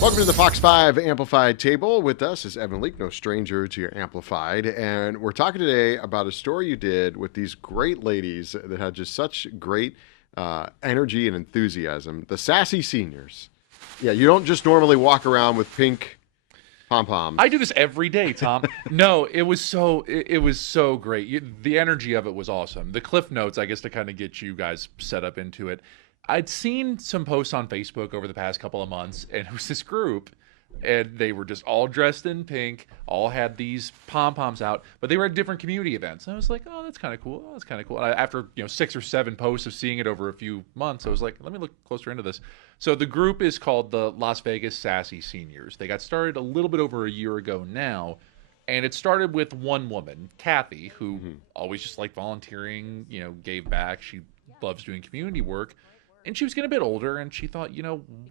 Welcome to the Fox 5 Amplified table. With us is Evan Leake, no stranger to your Amplified. And we're talking today about a story you did with these great ladies that had just such great energy and enthusiasm. The Sassy Seniors. Yeah, you don't just normally walk around with pink pom-poms. I do this every day, Tom. No, it was so great. The energy of it was awesome. The cliff notes, I guess, to kind of get you guys set up into it. I'd seen some posts on Facebook over the past couple of months, and it was this group, and they were just all dressed in pink, all had these pom poms out, but they were at different community events. And I was like, oh, that's kind of cool. Oh, that's kind of cool. And after 6 or 7 posts of seeing it over a few months, I was like, let me look closer into this. So the group is called the Las Vegas Sassy Seniors. They got started a little bit over a year ago now. And it started with one woman, Kathy, who always just liked volunteering, gave back. She loves doing community work. And she was getting a bit older, and she thought,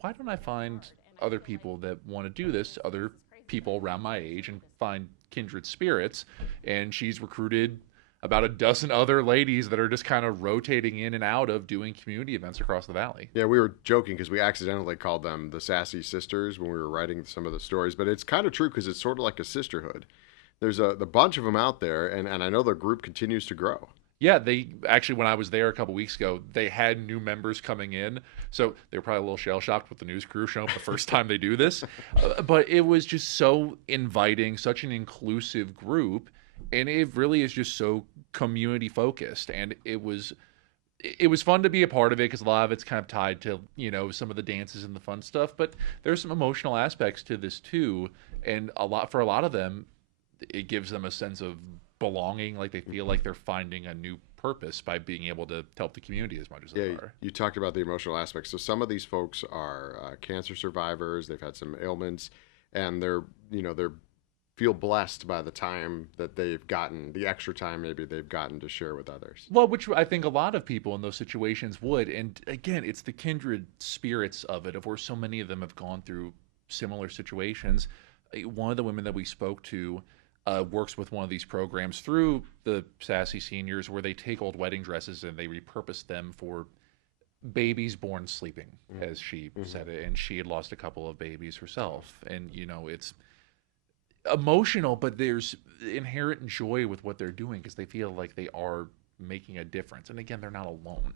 why don't I find other people that want to do this, other people around my age, and find kindred spirits? And she's recruited about a dozen other ladies that are just kind of rotating in and out of doing community events across the valley. Yeah, we were joking because we accidentally called them the Sassy Sisters when we were writing some of the stories. But it's kind of true because it's sort of like a sisterhood. There's the bunch of them out there, and I know the group continues to grow. Yeah, they actually, when I was there a couple weeks ago, they had new members coming in. So they were probably a little shell shocked with the news crew showing up the first time they do this. But it was just so inviting, such an inclusive group. And it really is just so community focused. And it was fun to be a part of it because a lot of it's kind of tied to, some of the dances and the fun stuff. But there's some emotional aspects to this too. And for a lot of them, it gives them a sense of belonging, like they feel like they're finding a new purpose by being able to help the community as much as they are. You talked about the emotional aspects. So some of these folks are cancer survivors. They've had some ailments, and they're feel blessed by the time that they've gotten, the extra time maybe they've gotten to share with others. Well, which I think a lot of people in those situations would. And again, it's the kindred spirits of it, of where so many of them have gone through similar situations. One of the women that we spoke to works with one of these programs through the Sassy Seniors, where they take old wedding dresses and they repurpose them for babies born sleeping, as she said it. And she had lost a couple of babies herself. And, it's emotional, but there's inherent joy with what they're doing because they feel like they are making a difference. And again, they're not alone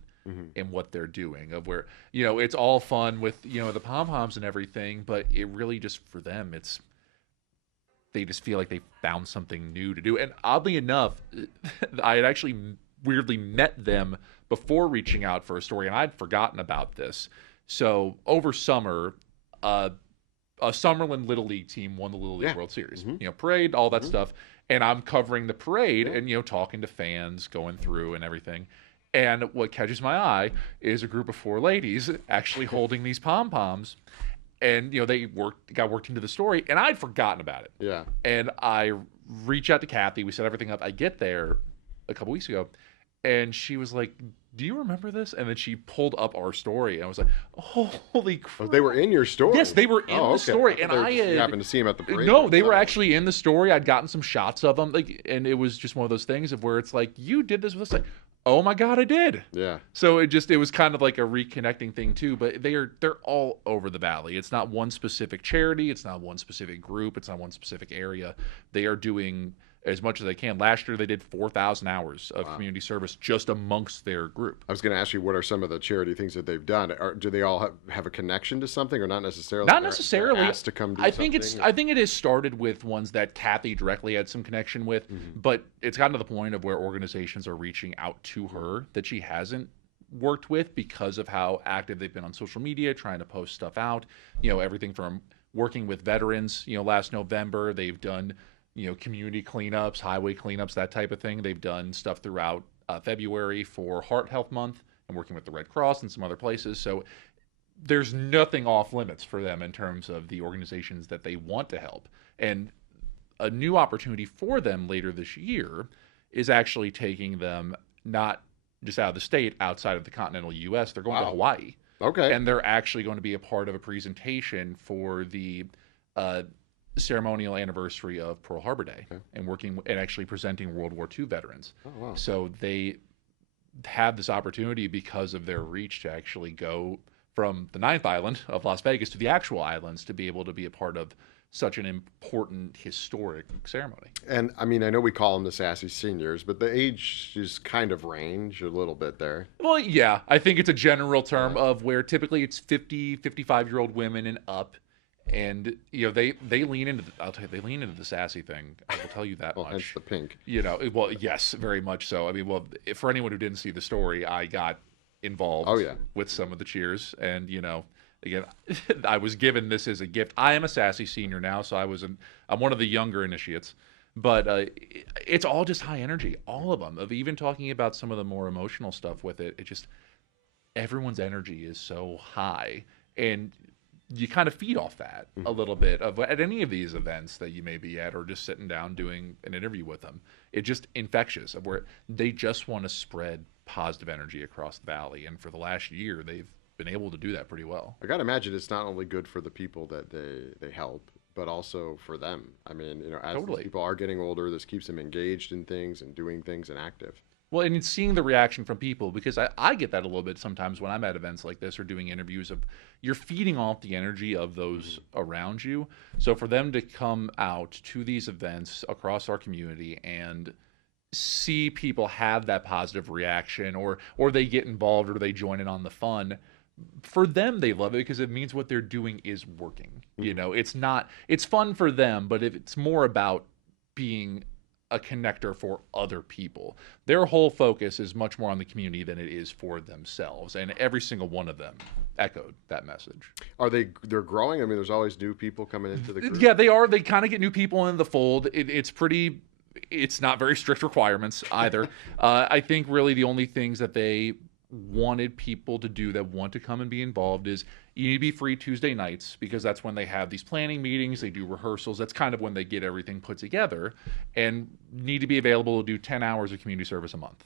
in what they're doing, of where, it's all fun with, the pom-poms and everything, but it really just, for them, they just feel like they found something new to do. And oddly enough, I had actually weirdly met them before reaching out for a story, and I'd forgotten about this. So over summer, a Summerlin Little League team won the Little League World Series. Parade, all that stuff. And I'm covering the parade and, talking to fans, going through and everything. And what catches my eye is a group of 4 ladies actually holding these pom-poms. And, they got worked into the story, and I'd forgotten about it. Yeah. And I reach out to Kathy. We set everything up. I get there a couple weeks ago, and she was like, do you remember this? And then she pulled up our story, and I was like, holy crap. Oh, they were in your story? Yes, they were in the story. And you happened to see them at the parade? No, they were actually in the story. I'd gotten some shots of them, and it was just one of those things of where it's like, you did this with us? Like, oh my God, I did. Yeah. So it was kind of like a reconnecting thing too, but they're all over the valley. It's not one specific charity. It's not one specific group. It's not one specific area. They are doing as much as they can. Last year, they did 4,000 hours of community service just amongst their group. I was going to ask you, what are some of the charity things that they've done? Do they all have a connection to something, or not necessarily? Not necessarily. They're asked to come do I something? think it has started with ones that Kathy directly had some connection with, but it's gotten to the point of where organizations are reaching out to her that she hasn't worked with because of how active they've been on social media, trying to post stuff out. Everything from working with veterans. Last November, they've done community cleanups, highway cleanups, that type of thing. They've done stuff throughout February for Heart Health Month and working with the Red Cross and some other places. So there's nothing off limits for them in terms of the organizations that they want to help. And a new opportunity for them later this year is actually taking them not just out of the state, outside of the continental U.S. They're going to Hawaii. Okay. And they're actually going to be a part of a presentation for the ceremonial anniversary of Pearl Harbor Day, and working and actually presenting World War II veterans. Oh, wow. So they have this opportunity because of their reach to actually go from the ninth island of Las Vegas to the actual islands to be able to be a part of such an important historic ceremony. And I mean, I know we call them the Sassy Seniors, but the age is kind of range a little bit there. Well, yeah, I think it's a general term of where typically it's 50, 55-year-old women and up. And they lean into they lean into the sassy thing. I will tell you that Well, much. hence the pink. Well, yes, very much so. I mean, well, for anyone who didn't see the story, I got involved with some of the cheers, and again, I was given this as a gift. I am a sassy senior now, so I'm one of the younger initiates, but it's all just high energy, all of them. Of even talking about some of the more emotional stuff with it, everyone's energy is so high, and you kind of feed off that a little bit at any of these events that you may be at, or just sitting down doing an interview with them. It's just infectious, of where they just want to spread positive energy across the valley. And for the last year, they've been able to do that pretty well. I got to imagine it's not only good for the people that they help, but also for them. I mean, as these people are getting older, this keeps them engaged in things and doing things and active. Well, and seeing the reaction from people, because I get that a little bit sometimes when I'm at events like this or doing interviews, of you're feeding off the energy of those around you. So for them to come out to these events across our community and see people have that positive reaction, or they get involved, or they join in on the fun, for them, they love it because it means what they're doing is working. It's fun for them, but it's more about being a connector for other people. Their whole focus is much more on the community than it is for themselves, and every single one of them echoed that message. They're growing? I mean, there's always new people coming into the group. Yeah, they are. They kind of get new people in the fold. It's not very strict requirements either. I think really the only things that they wanted people to do that want to come and be involved is you need to be free Tuesday nights, because that's when they have these planning meetings, they do rehearsals. That's kind of when they get everything put together, and need to be available to do 10 hours of community service a month.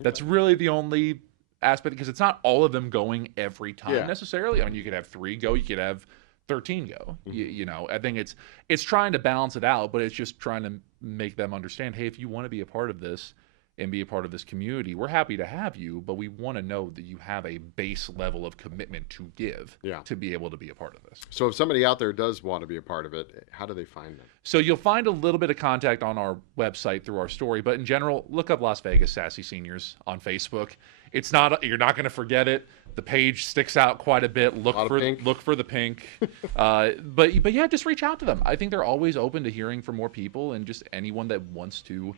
That's really the only aspect, because it's not all of them going every time necessarily. I mean, you could have 3 go, you could have 13 go. I think it's trying to balance it out, but it's just trying to make them understand, hey, if you want to be a part of this and be a part of this community, we're happy to have you, but we want to know that you have a base level of commitment to give to be able to be a part of this. So if somebody out there does want to be a part of it, how do they find them? So you'll find a little bit of contact on our website through our story, but in general, look up Las Vegas Sassy Seniors on Facebook. You're not going to forget it. The page sticks out quite a bit. Look for the pink. But yeah, just reach out to them. I think they're always open to hearing from more people, and just anyone that wants to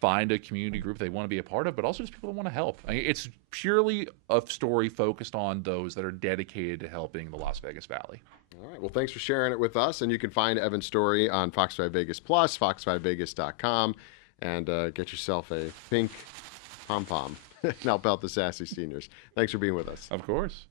find a community group they want to be a part of, but also just people that want to help. I mean, it's purely a story focused on those that are dedicated to helping the Las Vegas Valley. All right. Well, thanks for sharing it with us. And you can find Evan's story on Fox 5 Vegas Plus, fox5vegas.com, and get yourself a pink pom-pom and help out the Sassy Seniors. Thanks for being with us. Of course.